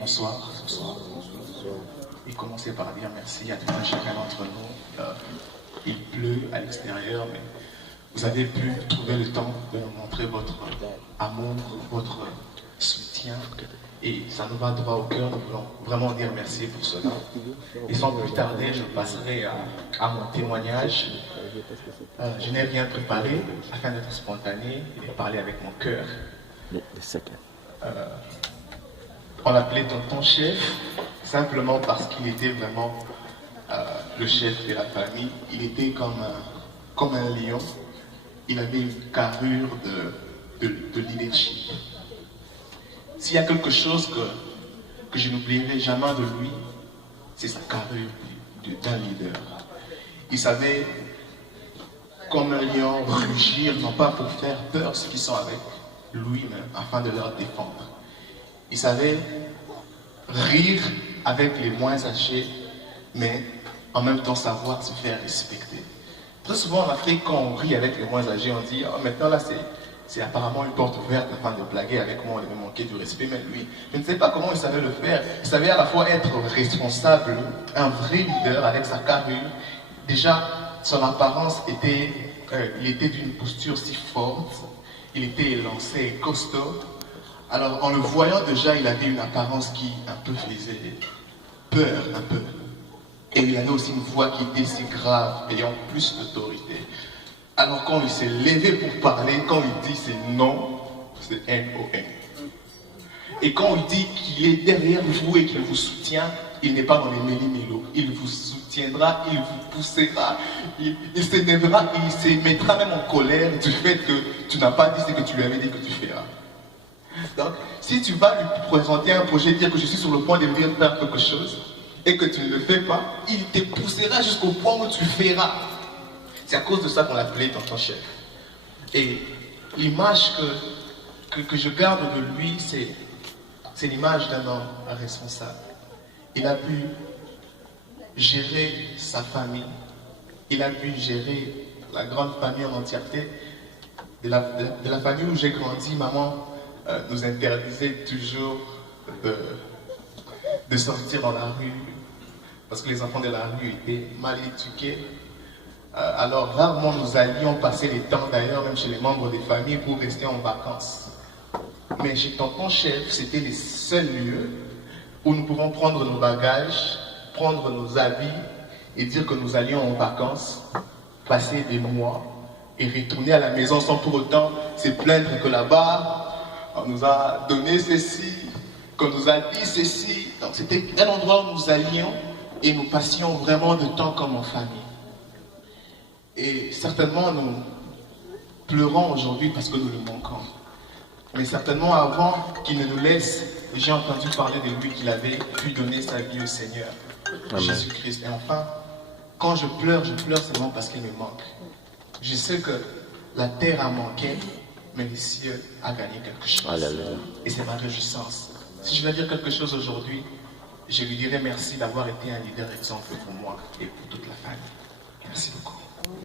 Bonsoir. Et commencez par dire merci à tout un chacun d'entre nous. Il pleut à l'extérieur, mais vous avez pu trouver le temps de nous montrer votre amour, votre soutien. Et ça nous va droit au cœur. Nous voulons vraiment dire merci pour cela. Et sans plus tarder, je passerai à mon témoignage. Je n'ai rien préparé afin d'être spontané et de parler avec mon cœur. On l'appelait tonton chef simplement parce qu'il était vraiment le chef de la famille. Il était comme un lion. Il avait une carrure de leadership. S'il y a quelque chose que je n'oublierai jamais de lui, c'est sa carrure d'un leader. Il savait, comme un lion, rugir, non pas pour faire peur ceux qui sont avec lui, mais afin de leur défendre. Il savait rire avec les moins âgés, mais en même temps savoir se faire respecter. Très souvent en Afrique, quand on rit avec les moins âgés, on dit oh, maintenant là c'est apparemment une porte ouverte afin de blaguer avec moi, de me manquer du respect. Mais lui, je ne sais pas comment il savait le faire. Il savait à la fois être responsable, un vrai leader avec sa carrure. Déjà, son apparence était, il était d'une posture si forte, il était élancé et costaud. Alors, en le voyant déjà, il avait une apparence qui un peu faisait peur, un peu. Et il avait aussi une voix qui était si grave, ayant plus d'autorité. Alors, quand il s'est levé pour parler, quand il dit c'est non, c'est N-O-N. Et quand il dit qu'il est derrière vous et qu'il vous soutient, il n'est pas dans les méli-mélo. Il vous soutiendra, il vous poussera, il s'énervera, il se mettra même en colère du fait que tu n'as pas dit ce que tu lui avais dit que tu feras. Donc, si tu vas lui présenter un projet, dire que je suis sur le point de venir faire quelque chose, et que tu ne le fais pas, il te poussera jusqu'au point où tu feras. C'est à cause de ça qu'on l'appelait tonton chef. Et l'image que je garde de lui, c'est l'image d'un homme responsable. Il a pu gérer sa famille, il a pu gérer la grande famille en entièreté. De la famille où j'ai grandi, maman nous interdisait toujours de sortir dans la rue parce que les enfants de la rue étaient mal éduqués. Alors rarement nous allions passer les temps d'ailleurs même chez les membres des familles pour rester en vacances. Mais chez tonton chef, c'était les seuls lieux où nous pouvons prendre nos bagages, prendre nos habits et dire que nous allions en vacances, passer des mois et retourner à la maison sans pour autant se plaindre que là-bas on nous a donné ceci, qu'on nous a dit ceci. Donc c'était un endroit où nous allions et nous passions vraiment de temps comme en famille. Et certainement nous pleurons aujourd'hui parce que nous le manquons. Mais certainement avant qu'il ne nous laisse, j'ai entendu parler de lui qu'il avait pu donner sa vie au Seigneur, Jésus-Christ. Et enfin, quand je pleure seulement parce qu'il me manque. Je sais que la terre a manqué, mais le ciel a gagné quelque chose. Alléluia. Et c'est ma réjouissance. Si je dois dire quelque chose aujourd'hui, je lui dirais merci d'avoir été un leader exemple pour moi et pour toute la famille. Merci beaucoup.